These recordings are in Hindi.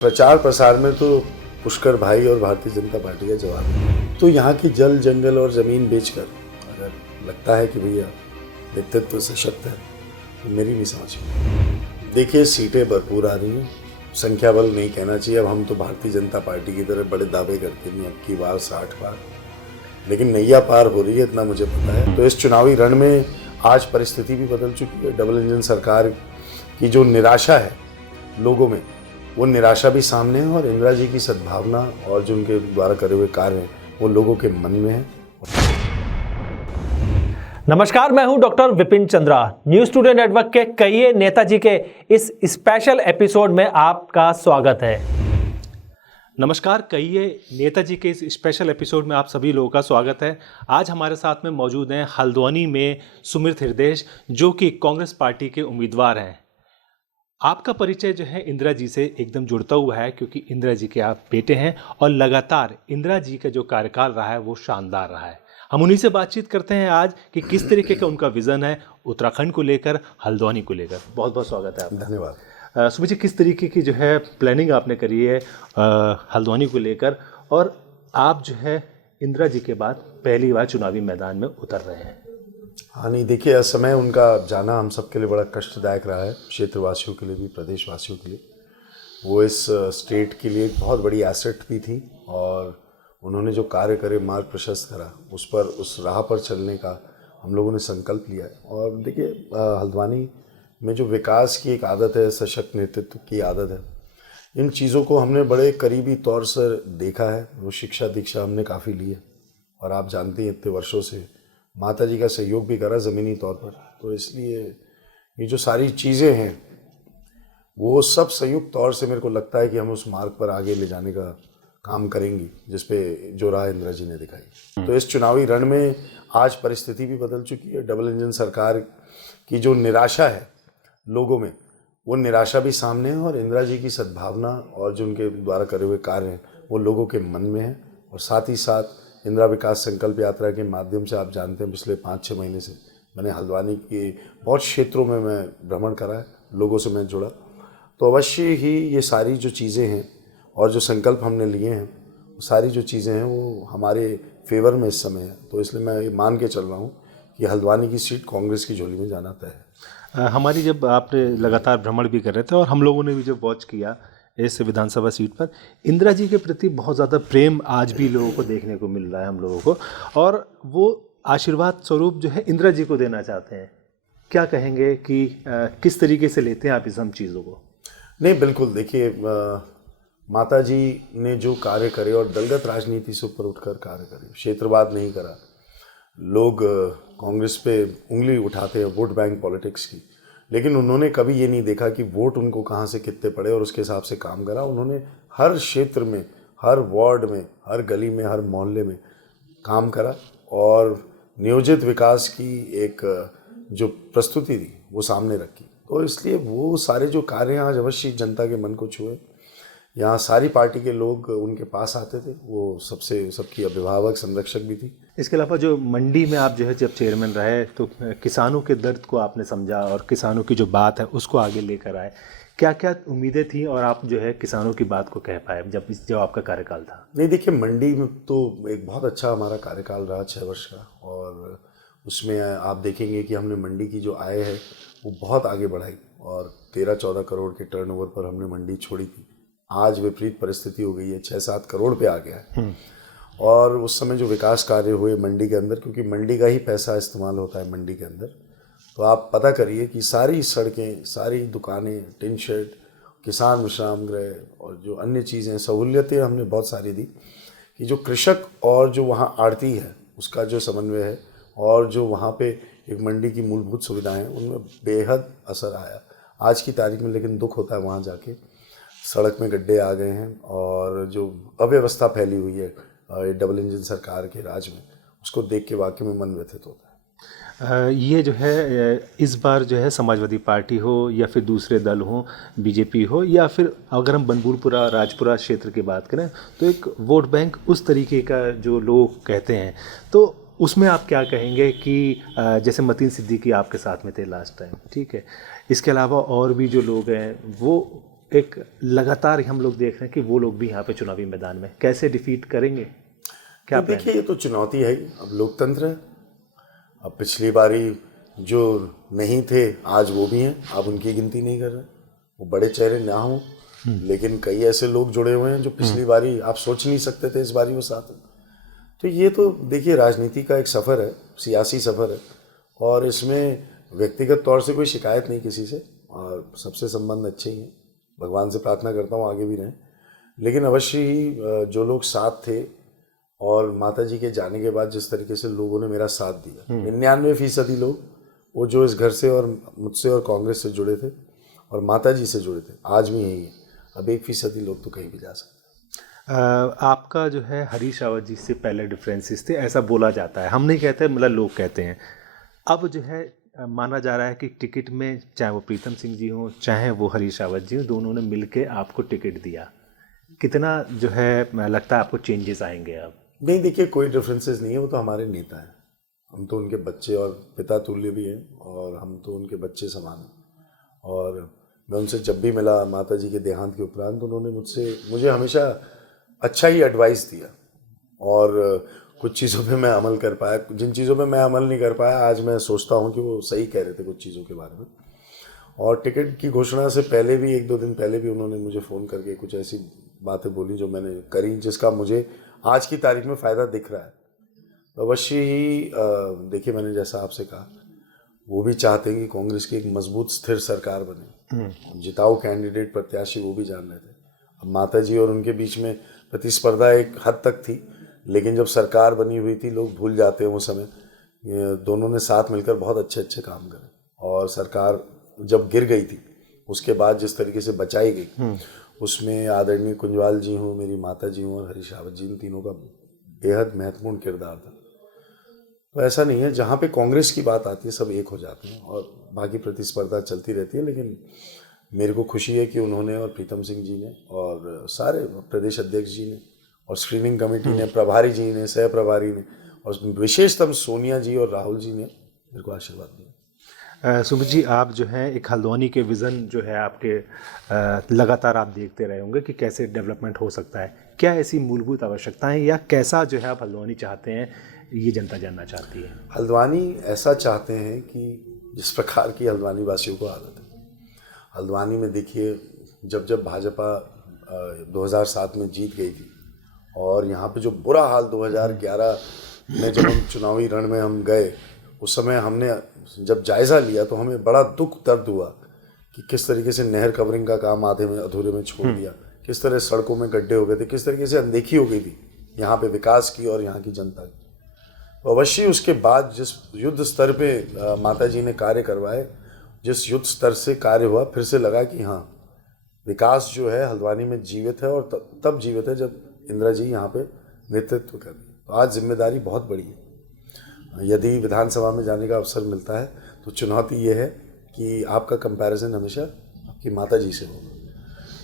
प्रचार प्रसार में तो पुष्कर भाई और भारतीय जनता पार्टी का जवाब है। तो यहाँ की जल जंगल और ज़मीन बेचकर अगर लगता है कि भैया व्यक्तित्व सशक्त है तो मेरी नहीं समझ। देखिए, सीटें भरपूर आ रही हैं, संख्या बल नहीं कहना चाहिए। अब हम तो भारतीय जनता पार्टी की तरह बड़े दावे करते नहीं, अब की बार 60 बार, लेकिन नैया पार हो रही है, इतना मुझे पता है। तो इस चुनावी रण में आज परिस्थिति भी बदल चुकी है। डबल इंजन सरकार की जो निराशा है लोगों में, वो निराशा भी सामने है, और इंदिरा जी की सद्भावना और जो उनके द्वारा करे हुए कार्य हैं वो लोगों के मन में है। नमस्कार, मैं हूं doctor Vipin Chandra. News today network के कहिए नेताजी के इस स्पेशल एपिसोड में आपका स्वागत है। नमस्कार, कहिए नेताजी के इस स्पेशल एपिसोड में आप सभी लोगों का स्वागत है। आज हमारे साथ में मौजूद हैं हल्द्वानी में सुमित हृदय, जो कि कांग्रेस पार्टी के उम्मीदवार हैं। आपका परिचय जो है इंदिरा जी से एकदम जुड़ता हुआ है, क्योंकि इंदिरा जी के आप बेटे हैं और लगातार इंदिरा जी का जो कार्यकाल रहा है वो शानदार रहा है। हम उन्हीं से बातचीत करते हैं आज कि किस तरीके का उनका विज़न है उत्तराखंड को लेकर, हल्द्वानी को लेकर। बहुत बहुत स्वागत है आपका। धन्यवाद। सुमित जी, किस तरीके की जो है प्लानिंग आपने करी है हल्द्वानी को लेकर, और आप जो है इंदिरा जी के बाद पहली बार चुनावी मैदान में उतर रहे हैं? हाँ, नहीं, देखिए, इस समय उनका जाना हम सबके लिए बड़ा कष्टदायक रहा है, क्षेत्रवासियों के लिए भी, प्रदेशवासियों के लिए। वो इस स्टेट के लिए एक बहुत बड़ी एसेट भी थी, और उन्होंने जो कार्य करे, मार्ग प्रशस्त करा, उस पर, उस राह पर चलने का हम लोगों ने संकल्प लिया है। और देखिए, हल्द्वानी में जो विकास की एक आदत है, सशक्त नेतृत्व की आदत है, इन चीज़ों को हमने बड़े करीबी तौर से देखा है। वो शिक्षा दीक्षा हमने काफ़ी ली है, और आप जानते हैं इतने वर्षों से माता जी का सहयोग भी करा ज़मीनी तौर पर। तो इसलिए ये जो सारी चीज़ें हैं वो सब संयुक्त तौर से मेरे को लगता है कि हम उस मार्ग पर आगे ले जाने का काम करेंगी, जिस पे जो राह इंदिरा जी ने दिखाई। तो इस चुनावी रण में आज परिस्थिति भी बदल चुकी है। डबल इंजन सरकार की जो निराशा है लोगों में, वो निराशा भी सामने है, और इंदिरा जी की सद्भावना और जो उनके द्वारा करे हुए कार्य हैं वो लोगों के मन में है। और साथ ही साथ इंदिरा विकास संकल्प यात्रा के माध्यम से, आप जानते हैं, पिछले 5-6 महीने से मैंने हल्द्वानी के बहुत क्षेत्रों में मैं भ्रमण करा है, लोगों से मैं जुड़ा। तो अवश्य ही ये सारी जो चीज़ें हैं और जो संकल्प हमने लिए हैं, वो सारी जो चीज़ें हैं वो हमारे फेवर में इस समय है। तो इसलिए मैं ये मान के चल रहा हूँ कि हल्द्वानी की सीट कांग्रेस की झोली में जाना तय है। हमारी जब आपने लगातार भ्रमण भी कर रहे थे और हम लोगों ने भी जब वॉच किया इस विधानसभा सीट पर, इंदिरा जी के प्रति बहुत ज़्यादा प्रेम आज भी लोगों को देखने को मिल रहा है, हम लोगों को, और वो आशीर्वाद स्वरूप जो है इंदिरा जी को देना चाहते हैं। क्या कहेंगे कि किस तरीके से लेते हैं आप इस हम चीज़ों को? नहीं, बिल्कुल, देखिए, माता जी ने जो कार्य करे और दलगत राजनीति से ऊपर उठकर कार्य करे, क्षेत्रवाद नहीं करा। लोग कांग्रेस पे उंगली उठाते हैं वोट बैंक पॉलिटिक्स की, लेकिन उन्होंने कभी ये नहीं देखा कि वोट उनको कहाँ से कितने पड़े, और उसके हिसाब से काम करा। उन्होंने हर क्षेत्र में, हर वार्ड में, हर गली में, हर मोहल्ले में काम करा, और नियोजित विकास की एक जो प्रस्तुति थी वो सामने रखी। तो इसलिए वो सारे जो कार्य आज अवश्य जनता के मन को छुए। यहाँ सारी पार्टी के लोग उनके पास आते थे, वो सबकी अभिभावक, संरक्षक भी थी। इसके अलावा जो मंडी में आप जो है जब चेयरमैन रहे, तो किसानों के दर्द को आपने समझा और किसानों की जो बात है उसको आगे लेकर आए। क्या क्या उम्मीदें थी और आप जो है किसानों की बात को कह पाए जब आपका कार्यकाल था? नहीं, देखिए, मंडी में तो एक बहुत अच्छा हमारा कार्यकाल रहा 6 वर्ष का, और उसमें आप देखेंगे कि हमने मंडी की जो आय है वो बहुत आगे बढ़ाई, और 13-14 करोड़ के टर्नओवर पर हमने मंडी छोड़ी थी। आज विपरीत परिस्थिति हो गई है, 6-7 करोड़ पे आ गया है। और उस समय जो विकास कार्य हुए मंडी के अंदर, क्योंकि मंडी का ही पैसा इस्तेमाल होता है मंडी के अंदर, तो आप पता करिए कि सारी सड़कें, सारी दुकानें, टिन शेड, किसान विश्राम गृह और जो अन्य चीज़ें, सहूलियतें हमने बहुत सारी दी, कि जो कृषक और जो वहाँ आड़ती है उसका जो समन्वय है, और जो वहाँ पे एक मंडी की मूलभूत सुविधाएं, उनमें बेहद असर आया। आज की तारीख में लेकिन दुख होता है, वहाँ जाके सड़क में गड्ढे आ गए हैं, और जो अव्यवस्था फैली हुई है डबल इंजन सरकार के राज में, उसको देख के वाकई में मन व्यथित होता है। ये जो है इस बार जो है समाजवादी पार्टी हो या फिर दूसरे दल हो, बीजेपी हो, या फिर अगर हम बनबूलपुरा, राजपुरा क्षेत्र की बात करें, तो एक वोट बैंक उस तरीके का जो लोग कहते हैं, तो उसमें आप क्या कहेंगे कि जैसे मतीन सिद्दीकी आपके साथ में थे लास्ट टाइम, ठीक है, इसके अलावा और भी जो लोग हैं वो एक लगातार हम लोग देख रहे हैं कि वो लोग भी यहाँ पे चुनावी मैदान में कैसे डिफीट करेंगे, क्या तो देखिए, ये तो चुनौती है ही। अब लोकतंत्र है। अब पिछली बारी जो नहीं थे आज वो भी हैं, आप उनकी गिनती नहीं कर रहे। वो बड़े चेहरे ना हों, लेकिन कई ऐसे लोग जुड़े हुए हैं जो पिछली बारी आप सोच नहीं सकते थे इस बारी वो साथ हैं। तो ये तो देखिए राजनीति का एक सफ़र है, सियासी सफ़र है, और इसमें व्यक्तिगत तौर से कोई शिकायत नहीं किसी से, और सबसे संबंध अच्छे ही हैं। भगवान से प्रार्थना करता हूँ आगे भी रहें। लेकिन अवश्य ही जो लोग साथ थे और माता जी के जाने के बाद जिस तरीके से लोगों ने मेरा साथ दिया, 99% लोग वो जो इस घर से और मुझसे और कांग्रेस से जुड़े थे और माता जी से जुड़े थे, आज भी यही है। अब 1% लोग तो कहीं भी जा सकते। आपका जो है हरीश रावत जी से पहले डिफरेंसेस थे, ऐसा बोला जाता है, हम नहीं कहते, मतलब लोग कहते हैं। अब जो है माना जा रहा है कि टिकट में चाहे वो प्रीतम सिंह जी हों चाहे वो हरीश रावत जी हों, दोनों ने मिलके आपको टिकट दिया। कितना जो है लगता है आपको चेंजेस आएंगे अब? नहीं, देखिए कोई डिफरेंसेस नहीं है, वो तो हमारे नेता हैं। हम तो उनके बच्चे और पिता तुल्य भी हैं, और हम तो उनके बच्चे समान हैं। और मैं उनसे जब भी मिला माता जी के देहांत के उपरांत, उन्होंने मुझे हमेशा अच्छा ही एडवाइस दिया, और कुछ चीज़ों पे मैं अमल कर पाया। जिन चीज़ों पे मैं अमल नहीं कर पाया, आज मैं सोचता हूँ कि वो सही कह रहे थे कुछ चीज़ों के बारे में। और टिकट की घोषणा से पहले भी 1-2 दिन पहले भी उन्होंने मुझे फ़ोन करके कुछ ऐसी बातें बोली जो मैंने करी, जिसका मुझे आज की तारीख में फ़ायदा दिख रहा है। तो अवश्य ही देखिए, मैंने जैसा आपसे कहा, वो भी चाहते हैं कि कांग्रेस की एक मजबूत स्थिर सरकार बने। जिताऊ कैंडिडेट प्रत्याशी वो भी जान रहे थे। अब माता जी और उनके बीच में प्रतिस्पर्धा एक हद तक थी, लेकिन जब सरकार बनी हुई थी, लोग भूल जाते हैं वो समय। ये दोनों ने साथ मिलकर बहुत अच्छे अच्छे काम करे, और सरकार जब गिर गई थी उसके बाद जिस तरीके से बचाई गई, उसमें आदरणीय कुंजवाल जी हों, मेरी माता जी हों और हरीश रावत जी, इन तीनों का बेहद महत्वपूर्ण किरदार था। तो ऐसा नहीं है, जहाँ पे कांग्रेस की बात आती है सब एक हो जाते हैं, और बाकी प्रतिस्पर्धा चलती रहती है। लेकिन मेरे को खुशी है कि उन्होंने और प्रीतम सिंह जी ने और सारे प्रदेश अध्यक्ष जी ने और स्क्रीनिंग कमेटी ने, प्रभारी जी ने, सह प्रभारी ने, और विशेषतम सोनिया जी और राहुल जी ने मेरे को आशीर्वाद दिया। सुमित जी, आप जो है एक हल्द्वानी के विज़न जो है आपके लगातार आप देखते रहे होंगे कि कैसे डेवलपमेंट हो सकता है। क्या ऐसी मूलभूत आवश्यकताएं या कैसा जो है आप हल्द्वानी चाहते हैं, ये जनता जानना चाहती है? हल्द्वानी ऐसा चाहते हैं कि जिस प्रकार की हल्द्वानी वासियों को आदत है। हल्द्वानी में देखिए, जब भाजपा 2007 में जीत गई थी, और यहाँ पे जो बुरा हाल 2011 में जब हम चुनावी रण में हम गए, उस समय हमने जब जायज़ा लिया तो हमें बड़ा दुख दर्द हुआ कि किस तरीके से नहर कवरिंग का काम आधे में अधूरे में छोड़ दिया, किस तरह सड़कों में गड्ढे हो गए थे, किस तरीके से अनदेखी हो गई थी यहाँ पे विकास की और यहाँ की जनता की। तो अवश्य उसके बाद जिस युद्ध स्तर पे माता जी ने कार्य करवाए, जिस युद्ध स्तर से कार्य हुआ, फिर से लगा कि हाँ, विकास जो है हल्द्वानी में जीवित है, और तब जीवित है जब इंदिरा जी यहाँ पे नेतृत्व कर रही है। तो आज जिम्मेदारी बहुत बड़ी है। यदि विधानसभा में जाने का अवसर मिलता है तो चुनौती ये है कि आपका कंपैरिजन हमेशा आपकी माता जी से होगा।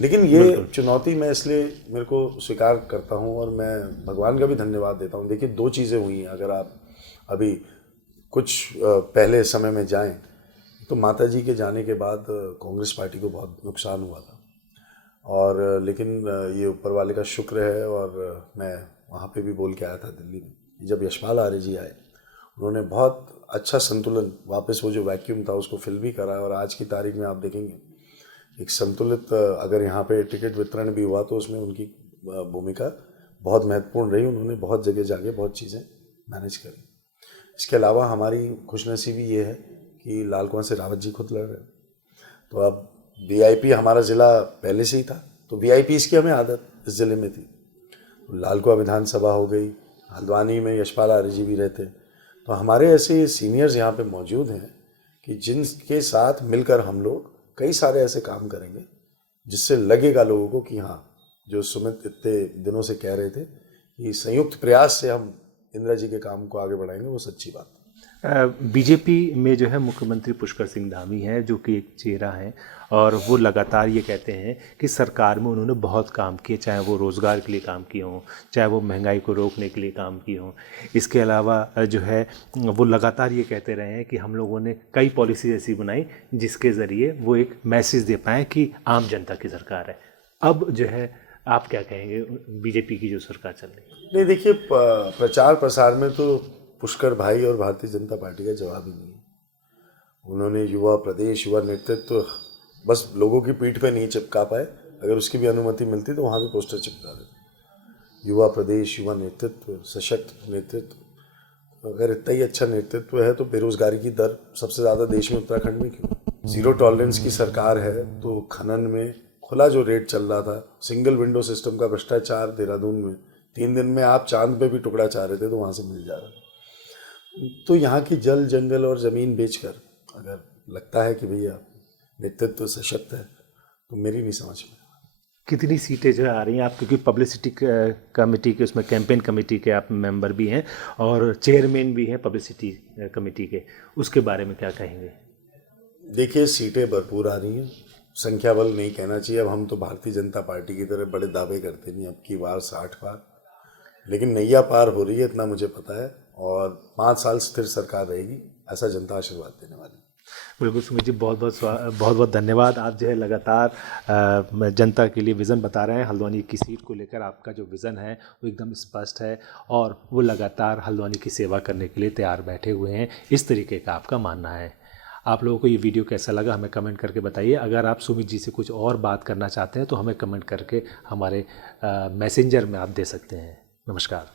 लेकिन ये चुनौती मैं इसलिए मेरे को स्वीकार करता हूँ, और मैं भगवान का भी धन्यवाद देता हूँ। देखिए, 2 चीज़ें हुई हैं। अगर आप अभी कुछ पहले समय में जाएं तो माता जी के जाने के बाद कांग्रेस पार्टी को बहुत नुकसान हुआ था, और लेकिन ये ऊपर वाले का शुक्र है, और मैं वहाँ पे भी बोल के आया था दिल्ली में, जब यशपाल आर्य जी आए, उन्होंने बहुत अच्छा संतुलन, वापस वो जो वैक्यूम था उसको फिल भी करा है। और आज की तारीख में आप देखेंगे एक संतुलित, अगर यहाँ पे टिकट वितरण भी हुआ तो उसमें उनकी भूमिका बहुत महत्वपूर्ण रही। उन्होंने बहुत जगह जाके बहुत चीज़ें मैनेज करी। इसके अलावा हमारी खुशनसीबी ये है कि लाल कुंवर से रावत जी खुद लड़ रहे हैं। तो अब वीआईपी हमारा ज़िला पहले से ही था, तो वीआईपीज़ की हमें आदत इस ज़िले में थी। लाल कुंवर विधानसभा हो गई, हल्द्वानी में यशपाल आर्य जी भी रहते, तो हमारे ऐसे सीनियर्स यहाँ पे मौजूद हैं कि जिनके साथ मिलकर हम लोग कई सारे ऐसे काम करेंगे जिससे लगेगा लोगों को कि हाँ, जो सुमित इतने दिनों से कह रहे थे कि संयुक्त प्रयास से हम इंदिरा जी के काम को आगे बढ़ाएंगे, वो सच्ची बात है। बीजेपी में जो है मुख्यमंत्री पुष्कर सिंह धामी हैं, जो कि एक चेहरा हैं, और वो लगातार ये कहते हैं कि सरकार में उन्होंने बहुत काम किए, चाहे वो रोज़गार के लिए काम किए हों, चाहे वो महंगाई को रोकने के लिए काम किए हों। इसके अलावा जो है वो लगातार ये कहते रहे हैं कि हम लोगों ने कई पॉलिसी ऐसी बनाई जिसके ज़रिए वो एक मैसेज दे पाएँ कि आम जनता की सरकार है। अब जो है आप क्या कहेंगे बीजेपी की जो सरकार चल रही है? नहीं, देखिए, प्रचार प्रसार में तो पुष्कर भाई और भारतीय जनता पार्टी का जवाब ही नहीं है। उन्होंने युवा प्रदेश, युवा नेतृत्व बस लोगों की पीठ पे नहीं चिपका पाए। अगर उसकी भी अनुमति मिलती तो वहाँ भी पोस्टर चिपका देते। युवा प्रदेश, युवा नेतृत्व, सशक्त नेतृत्व, अगर इतना ही अच्छा नेतृत्व है तो बेरोजगारी की दर सबसे ज़्यादा देश में उत्तराखंड में क्यों? जीरो टॉलरेंस की सरकार है तो खनन में खुला जो रेट चल रहा था, सिंगल विंडो सिस्टम का भ्रष्टाचार देहरादून में 3 दिन में आप चांद पे भी टुकड़ा चाह रहे थे तो वहाँ से मिल जा रहा। तो यहाँ की जल जंगल और ज़मीन बेचकर अगर लगता है कि भैया नेतृत्व सशक्त है तो मेरी नहीं समझ में। कितनी सीटें जो आ रही हैं आप, क्योंकि पब्लिसिटी कमेटी के उसमें कैंपेन कमेटी के आप मेंबर भी हैं और चेयरमैन भी हैं पब्लिसिटी कमेटी के, उसके बारे में क्या कहेंगे? देखिए, सीटें भरपूर आ रही हैं, संख्या बल नहीं कहना चाहिए। अब हम तो भारतीय जनता पार्टी की तरह बड़े दावे करते नहीं, अब की बार 60 पार, लेकिन नैया पार हो रही है, इतना मुझे पता है। और 5 साल स्थिर सरकार रहेगी, ऐसा जनता आशीर्वाद देने वाली। बिल्कुल सुमित जी, बहुत बहुत धन्यवाद। आप जो है लगातार जनता के लिए विज़न बता रहे हैं। हल्द्वानी की सीट को लेकर आपका जो विज़न है वो एकदम स्पष्ट है और वो लगातार हल्द्वानी की सेवा करने के लिए तैयार बैठे हुए हैं, इस तरीके का आपका मानना है। आप लोगों को ये वीडियो कैसा लगा हमें कमेंट करके बताइए। अगर आप सुमित जी से कुछ और बात करना चाहते हैं तो हमें कमेंट करके हमारे मैसेंजर में आप दे सकते हैं। नमस्कार।